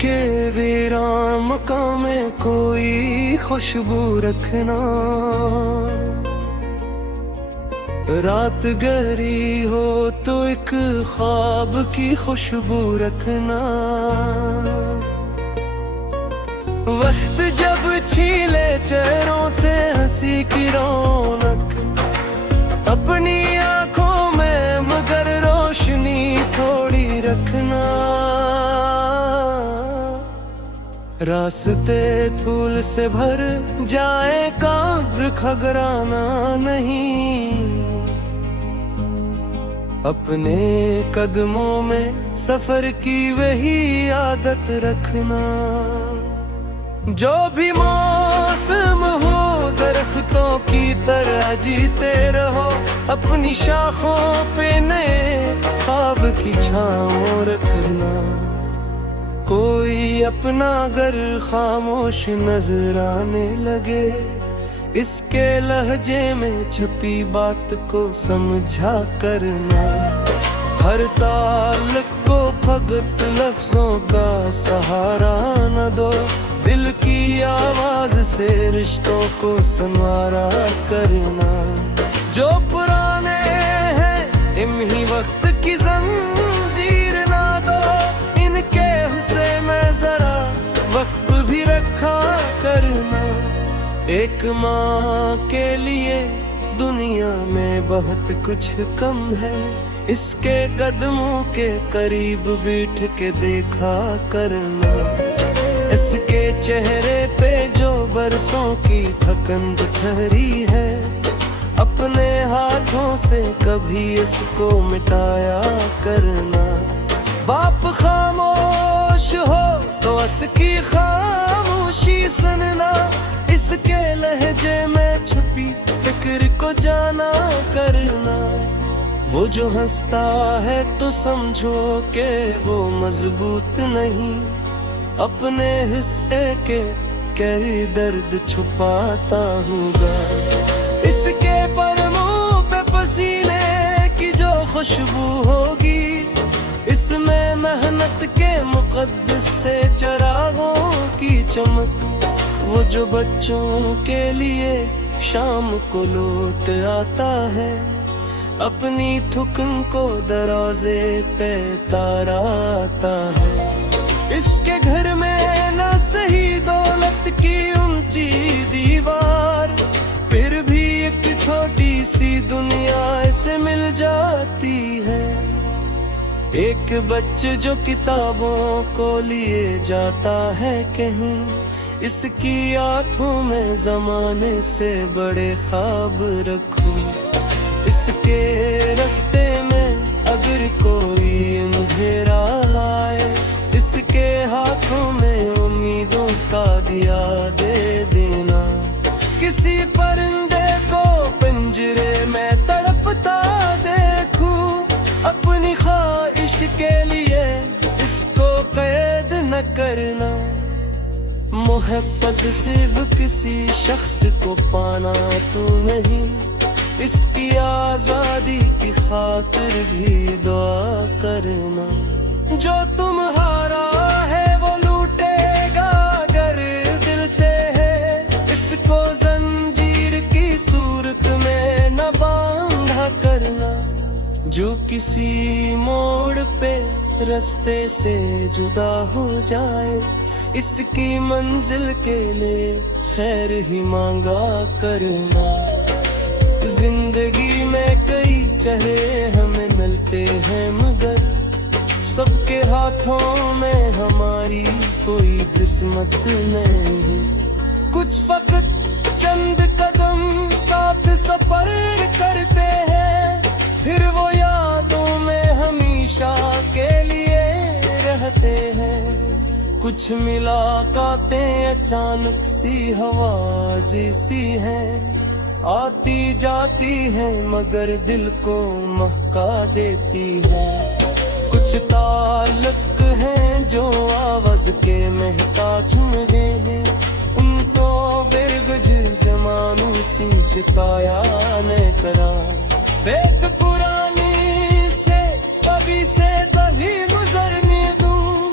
के वीरान मकान में कोई खुशबू रखना। रात गहरी हो तो एक ख्वाब की खुशबू रखना। वक्त जब छीले चेहरों से हंसी की रौनक, अपनी आंखों में मगर रोशनी थोड़ी रखना। रास्ते धूल से भर जाए काब्र घबराना नहीं। अपने कदमों में सफर की वही आदत रखना। जो भी मौसम हो दरख्तों की तरह जीते रहो। अपनी शाखों पे नए ख्वाब की छाँव रखना। कोई अपना घर खामोश नजर आने लगे, इसके लहजे में छुपी बात को समझा करना। हर ताल्लुक को फकत लफ्जों का सहारा न दो। दिल की आवाज से रिश्तों को संवारा करना। जो पुराने हैं इन्हीं वक्त की जंजीर ना दो। इनके हिस्से में जरा वक्त भी रखा करना। एक माँ के लिए दुनिया में बहुत कुछ कम है। इसके कदमों के करीब बैठ के देखा करना। इसके चेहरे पे जो बरसों की थकन ठहरी है, अपने हाथों से कभी इसको मिटाया करना। बाप खामोश हो तो उसकी खामोशी सुनना। इसके लहजे में छुपी फिक्र को जाना करना। वो जो हंसता है तो समझो कि वो मजबूत नहीं। अपने हिस्से के कई दर्द छुपाता होगा। इसके पर मुंह पे पसीने की जो खुशबू होगी, इसमें मेहनत के मुकद्दस से चरागों की चमक। वो जो बच्चों के लिए शाम को लौट आता है, अपनी थुकन को दरवाजे पे तारा आता है। इसके घर में न सही दौलत की ऊंची दीवार, फिर भी एक छोटी सी दुनिया ऐसे मिल जाती है। एक बच्चे जो किताबों को लिए जाता है कहीं, इसकी आंखों में जमाने से बड़े ख्वाब रखो। इसके रास्ते में अगर कोई अंधेरा आए, इसके हाथों में उम्मीदों का दिया दे देना। किसी परिंदे को पिंजरे में तड़पता देखूं, अपनी ख्वाहिश के लिए इसको कैद न करना। मोहब्बत सिर्फ किसी शख्स को पाना तो नहीं, इसकी आजादी की खातिर भी दुआ करना। जो तुम्हारा है वो लूटेगा अगर दिल से है। इसको जंजीर की सूरत में न बांधा करना। जो किसी मोड़ पे रास्ते से जुदा हो जाए, इसकी मंजिल के लिए खैर ही मांगा करना। जिंदगी में कई चेहरे हमें मिलते हैं, मगर सबके हाथों में हमारी कोई किस्मत नहीं। कुछ वक्त चंद कदम साथ सफर करते हैं, फिर वो यादों में हमेशा के लिए रहते हैं। कुछ मुलाकातें अचानक सी हवा जैसी हैं, आती जाती है मगर दिल को महका देती है। कुछ ताल्लुक हैं जो आवाज के महताज मेरे हैं, उनको बिरगज जमानू सी छिपाया न करा। एक पुरानी से कभी से तभी गुजरने दूं,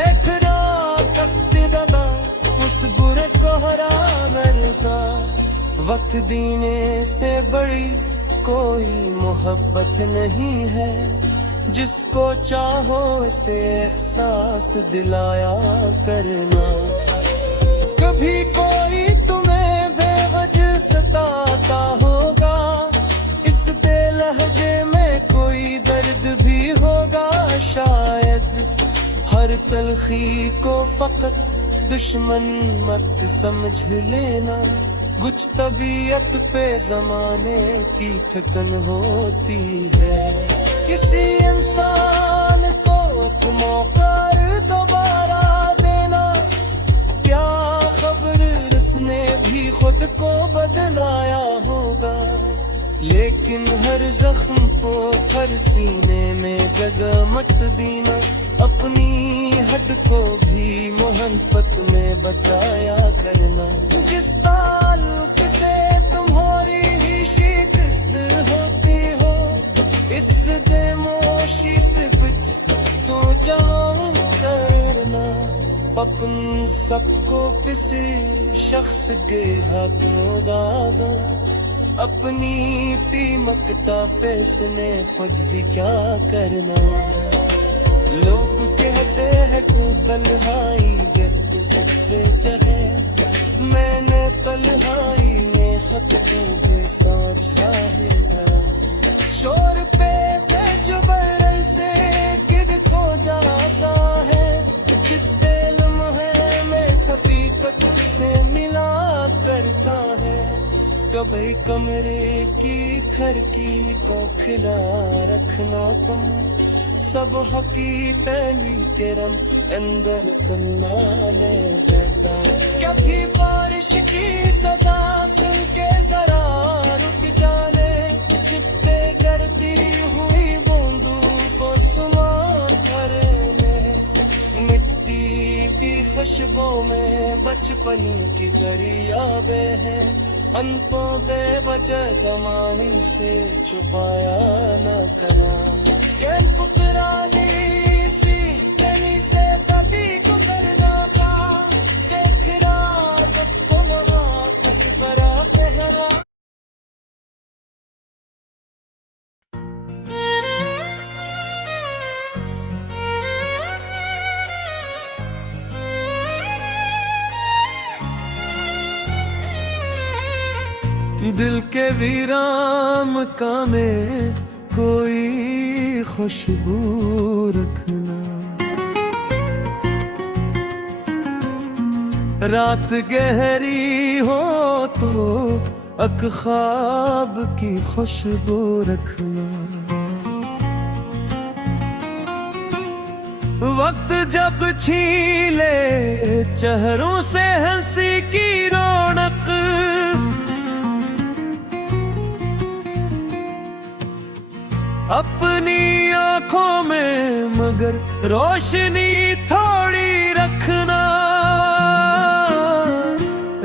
एक राह वक्त देने से बड़ी कोई मोहब्बत नहीं है, जिसको चाहो से एहसास दिलाया करना। कभी कोई तुम्हें बेवजह सताता होगा, इस लहजे में कोई दर्द भी होगा शायद। हर तलखी को फकत दुश्मन मत समझ लेना, कुछ तबीयत पे जमाने की थकन होती है। किसी इंसान को एक मौका दोबारा देना, क्या खबर उसने भी खुद को बदलाया होगा। लेकिन हर जख्म को हर सीने में जगह मत देना, अपनी हद को भी मोहब्बत में बचाया करना। जिस ताल्लुक से तुम्हारी ही शिकस्त होती हो, इस खामोशी से कुछ तो जान करना। अपन सबको किसी शख्स के हाथ में डालो, अपनी कीमत का फैसले खुद भी क्या करना। लोग कहते हैं तू तन्हाई देख सकते चले, मैंने तन्हाई में खत को भी सोचा है। शोर पे जुबरन से किद खो जाता है, जितने लम्हे में हकीकत से मिला करता है। कभी कमरे की खिड़की को खुला रखना तुम, सब हकीकनी के रम अंदर तन्नाने रहता। कभी बारिश की सदा सुन के जरा रुक जाने, छिपते करती हुई बूंदों को सुना करने। मिट्टी की खुशबू में बचपन की दरियाबें हैं, अनको बेवजह जमाने से छुपाया न करा। पुरानी सी गली से कभी गुजरना का, देख रहा बस बरा पहरा। दिल के वीरान का में कोई खुशबू रखना, रात गहरी हो तो अक ख्वाब की खुशबू रखना। वक्त जब छीले चेहरों से हंसी की रौनक, अपनी आंखों में मगर रोशनी थोड़ी रखना।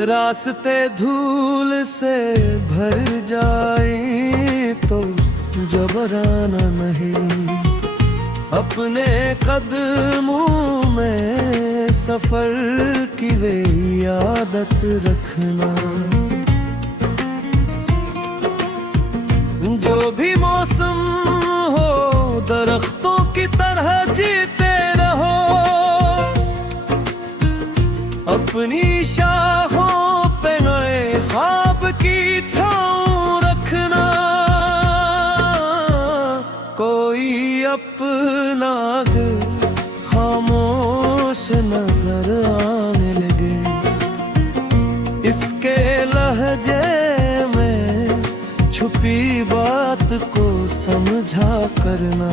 रास्ते धूल से भर जाए तो जबराना नहीं, अपने कदमों में सफर की वे आदत रखना। जो भी मौसम हो दरख्तों की तरह जीते रहो, अपनी शाखों पे नए ख्वाब की छाँव रखना। कोई अपना खामोश नजर आने लगे, इसके लहजे छुपी बात को समझा करना।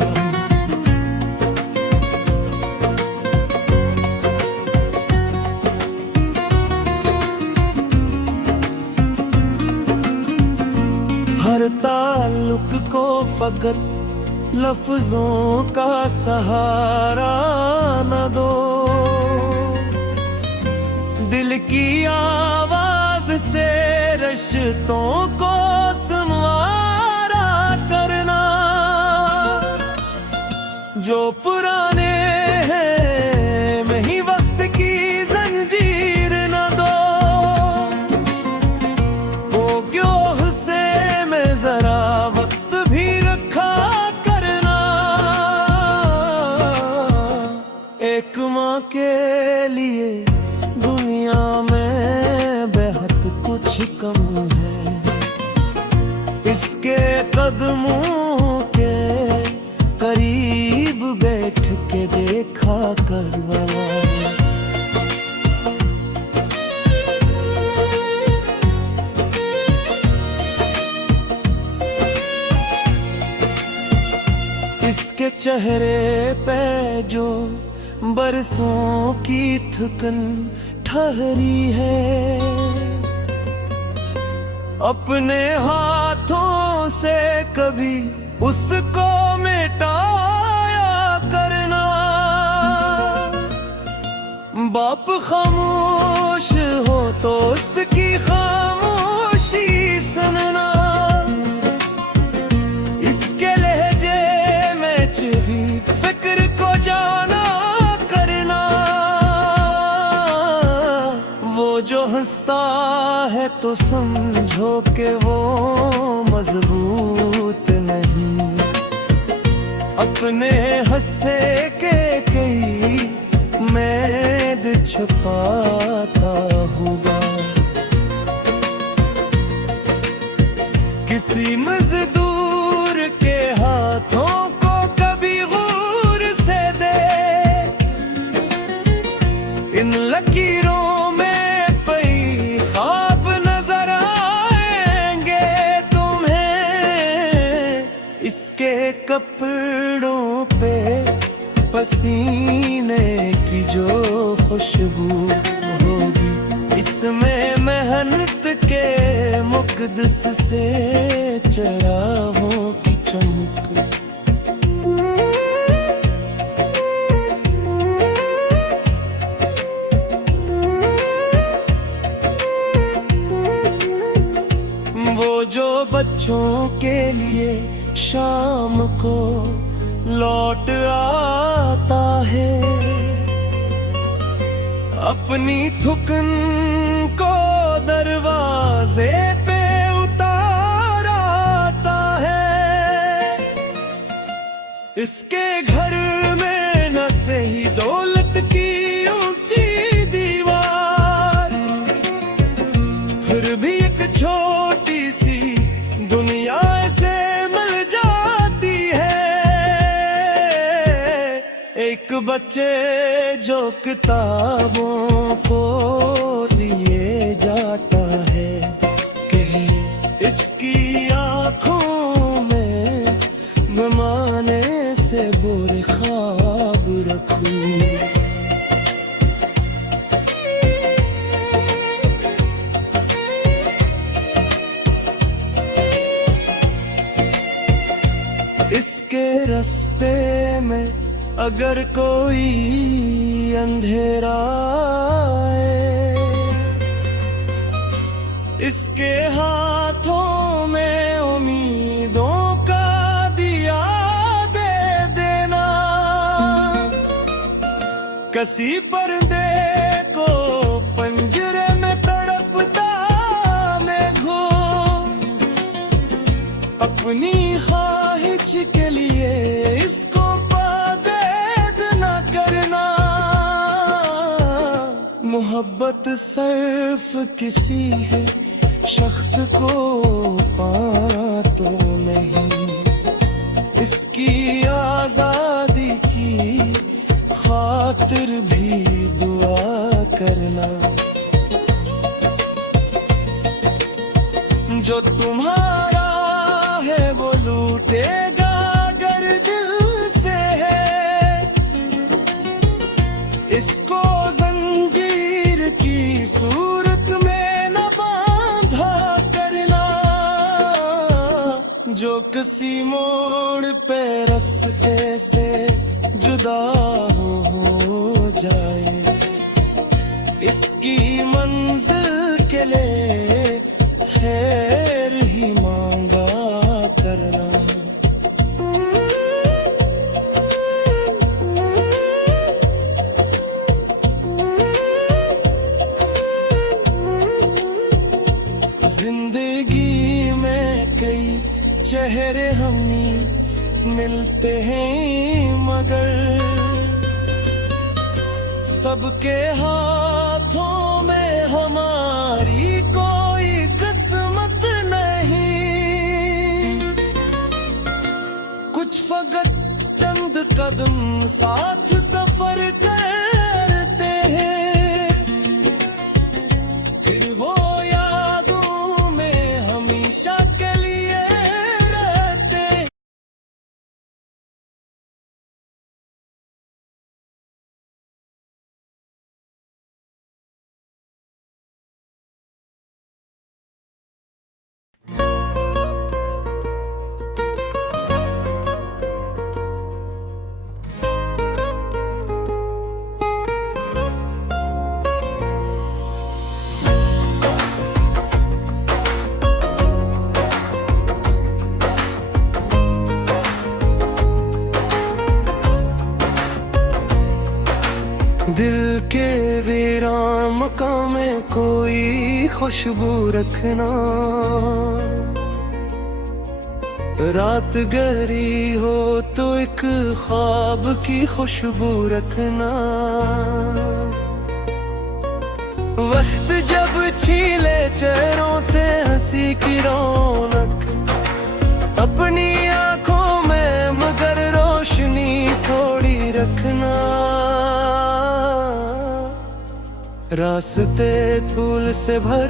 हर ताल्लुक को फकत लफ्जों का सहारा न दो, दिल की आवाज से रिश्तों को संवारा करना। जो पुराने हैं में ही वक्त की जंजीर न दो, वो इसके कदमों के करीब बैठ के देखा करवा। इसके चेहरे पे जो बरसों की थकन ठहरी है, अपने हाथों से कभी उसको मिटाया करना। बाप खामोश हो तो उसकी खामोशी सुनना। इसके लहजे में छिपी फिक्र को जाना करना। वो जो हंसता है तो समझो कि वो मजबूत नहीं, अपने हंसे के कई मैद छुपाता होगा। किसी मजदूर के हाथों को कभी गौर से दे, इन लकीरों में कई ख्वाब नजर आएंगे तुम्हें। इसके कपड़ों पे पसीने की जो खुशबू होगी, इसमें मेहनत के मुकद्दस से चरागों की चमक। वो जो बच्चों के लिए शाम को लौट आता है, अपनी थुकन को दरवाजे पे उतार आता है। इसके घर में न सही दौलत की ऊंची दीवार, फिर भी एक छोटी सी दुनिया से मिल जाती है। एक बच्चे जो किताबों को लिए जाता है, कि इसकी आंखों में घुमाने से बुरे ख्वाब रखूं। इसके रास्ते में अगर कोई अंधेरा आए, इसके हाथों में उम्मीदों का दिया दे देना। कसी पर्दे को पंजरे में तड़पता मैं घूम, अपनी ख्वाहिश के लिए इसको मोहब्बत सिर्फ किसी है शख्स को पा तो नहीं, इसकी आजादी की खातिर भी दुआ करना। जो तुम्हारा है वो लूटेगा अगर दिल से है, इसको जंजीर की सूरत में न बांधा करना। जो किसी मोड़ पे रास्ते से जुदा हो जाए, इसकी मंजिल के लिए खैर ही मांगा करना। जिंदगी में कई चेहरे हमें मिलते हैं, मगर सबके हाथों में हमारी कोई किस्मत नहीं। कदम साथ सफर करते हैं, फिर वो यादों में हमेशा के लिए रहते हैं। दिल के वीरान मकाम में कोई खुशबू रखना, रात गहरी हो तो एक ख्वाब की खुशबू रखना। वक्त जब छीले चेहरों से हंसी की रौनक, अपनी आंखों में मगर रोशनी थोड़ी रखना। रास्ते धूल से भर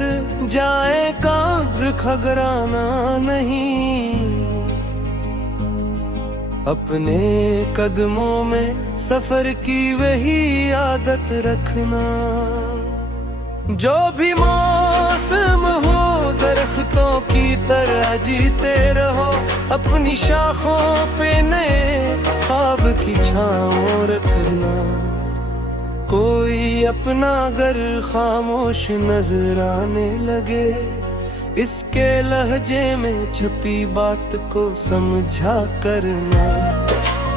जाए काब्र घबराना नहीं, अपने कदमों में सफर की वही आदत रखना। जो भी मौसम हो दरख्तों की तरह जीते रहो, अपनी शाखों पे नए ख्वाब की छाँव रखना। कोई अपना घर खामोश नजर आने लगे, इसके लहजे में छुपी बात को समझा करना।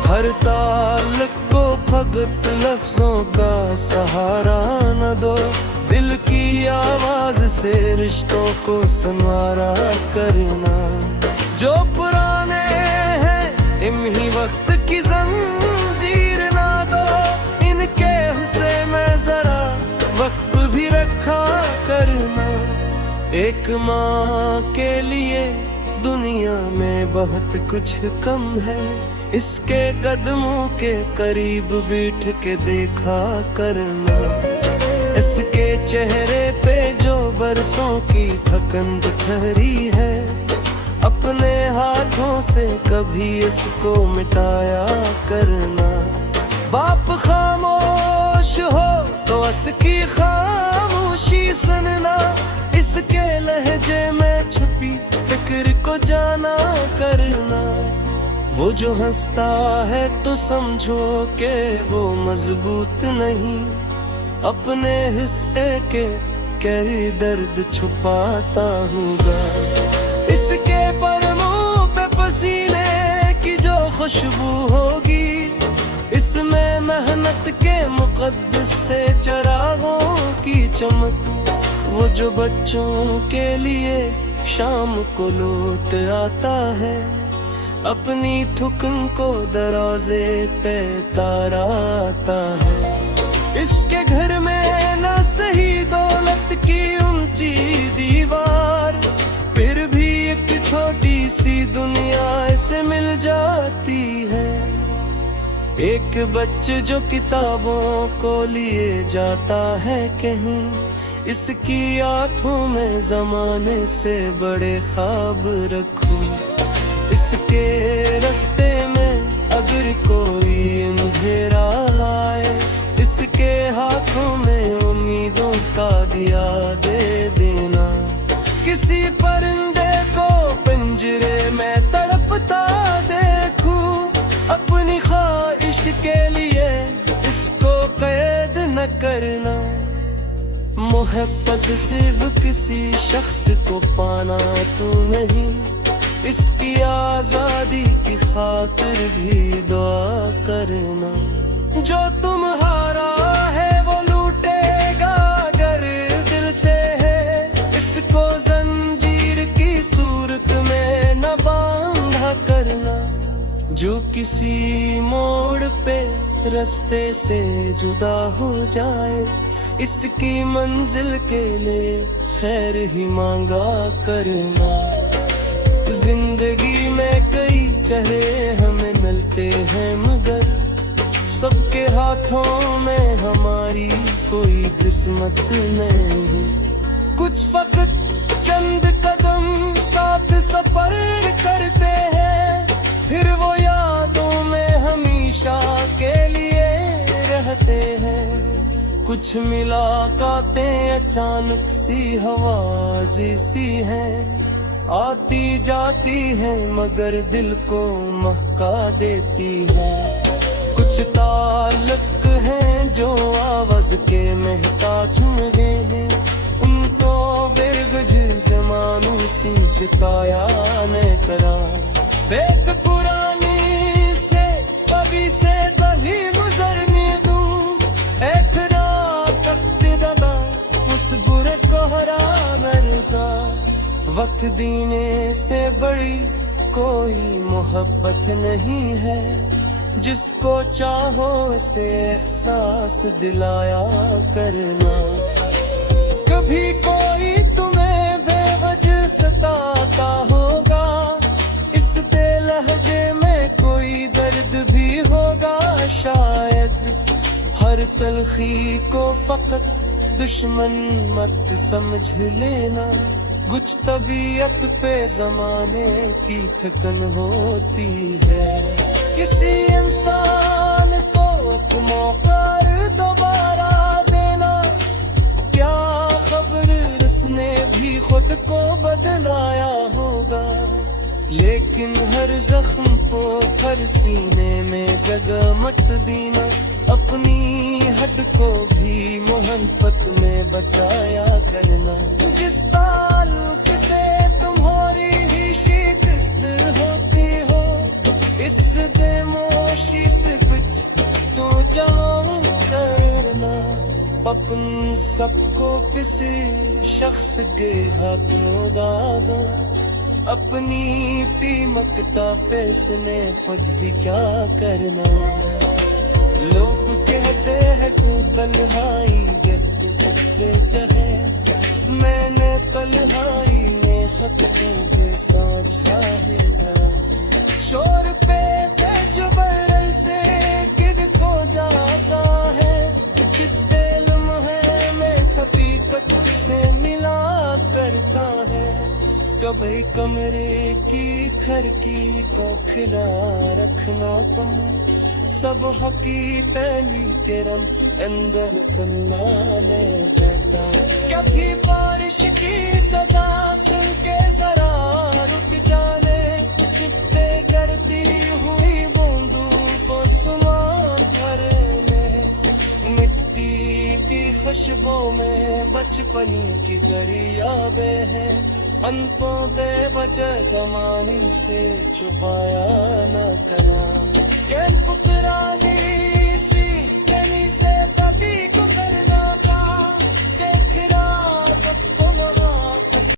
हर ताल्लुक को फकत लफ्जों का सहारा न दो, दिल की आवाज से रिश्तों को संवारा करना। जो पुराने हैं इन्हीं वक्त की जंजीर ना दो, इनके हिस्से में जरा वक्त भी रखा करना। एक माँ के लिए दुनिया में बहुत कुछ कम है, इसके कदमों के करीब बैठ के देखा करना। इसके चेहरे पे जो बरसों की थकन ठहरी है, अपने हाथों से कभी इसको मिटाया करना। बाप खामोश हो तो उसकी खामोशी सुनना, इसके लहजे में छुपी फिक्र को जाना करना। वो जो हंसता है तो समझो कि वो मजबूत नहीं, अपने हिस्से के कई दर्द छुपाता होगा। इसके पर मुंह पे पसीने की जो खुशबू होगी, इसमें मेहनत के मुकद्दस से चरागों की चमक। वो जो बच्चों के लिए शाम को लौट आता है, अपनी थुकन को दरवाजे पे ताराता है। इसके घर में न सही दौलत की ऊंची दीवार, फिर भी एक छोटी सी दुनिया इसे मिल जाती है। एक बच्चे जो किताबों को लिए जाता है कहीं, इसकी आंखों में जमाने से बड़े ख्वाब रखो। इसके रास्ते में अगर कोई अंधेरा आए, इसके हाथों में उम्मीदों का दिया दे देना। किसी परिंदे को पिंजरे में तड़पता देखूं, अपनी ख्वाहिश के लिए इसको कैद न करना। मोहब्बत सिर्फ किसी शख्स को पाना तो नहीं, इसकी आजादी की खातिर भी दुआ करना। जो तुम्हारा है वो लूटेगा अगर दिल से है, इसको जंजीर की सूरत में न बांधा करना। जो किसी मोड़ पे रास्ते से जुदा हो जाए, इसकी मंजिल के लिए खैर ही मांगा करना। जिंदगी में कई चेहरे हमें मिलते हैं, मगर सबके हाथों में हमारी कोई किस्मत नहीं। कुछ वक्त चंद कदम साथ सफर करते हैं, फिर वो यादों में हमेशा के लिए रहते हैं। कुछ मुलाकातें अचानक सी हवा जैसी हैं, आती जाती है मगर दिल को महका देती है। कुछ ताल्लुक हैं जो आवाज के महताज हुए हैं, उनको बिरगज जमानों सी चुकाया न करा। देख पुरानी से कभी से तभी गुजरने दूं, एक रात तक दबा उस बुरे कोहरा मरदा। वक्त दीने से बड़ी कोई मोहब्बत नहीं है, जिसको चाहो से एहसास दिलाया करना। कभी कोई तुम्हें बेवजह सताता होगा, इस बेलहजे में कोई दर्द भी होगा शायद। हर तलखी को फकत दुश्मन मत समझ लेना, कुछ तबीयत पे जमाने की थकन होती है। किसी इंसान को एक मौका दोबारा देना, क्या खबर उसने भी खुद को बदलाया होगा। लेकिन हर जख्म को हर सीने में जगह मत देना, अपनी हद को भी मोहब्बत में बचाया करना। जिस ताल्लुक से तुम्हारी ही शिकस्त होती हो, इस देमोशी से कुछ तो जमा करना। अपन सबको किसी शख्स के हाथ में डालो, अपनी कीमत का फैसले खुद भी क्या करना। लोग कहते हैं तू तन्हाई बहते सकते चाहे, मैंने तन्हाई में खत तुझे समझा है धरा। शोर पे बेजुबान से किद खो जाता है, कितने लम्हे में हकीकत से मिला करता है। कभी कमरे की खिड़की को खुला रखना तुम, सब हकीकत के रम अंदर तन्नाने देता। कभी बारिश की सदा सुन के जरा रुक जाने, छिपते करती हुई बूंदों को सुना भरने। मिट्टी की खुशबू में बचपन की दरियाबें हैं, अनकों बेवजह ज़माने से छुपाया न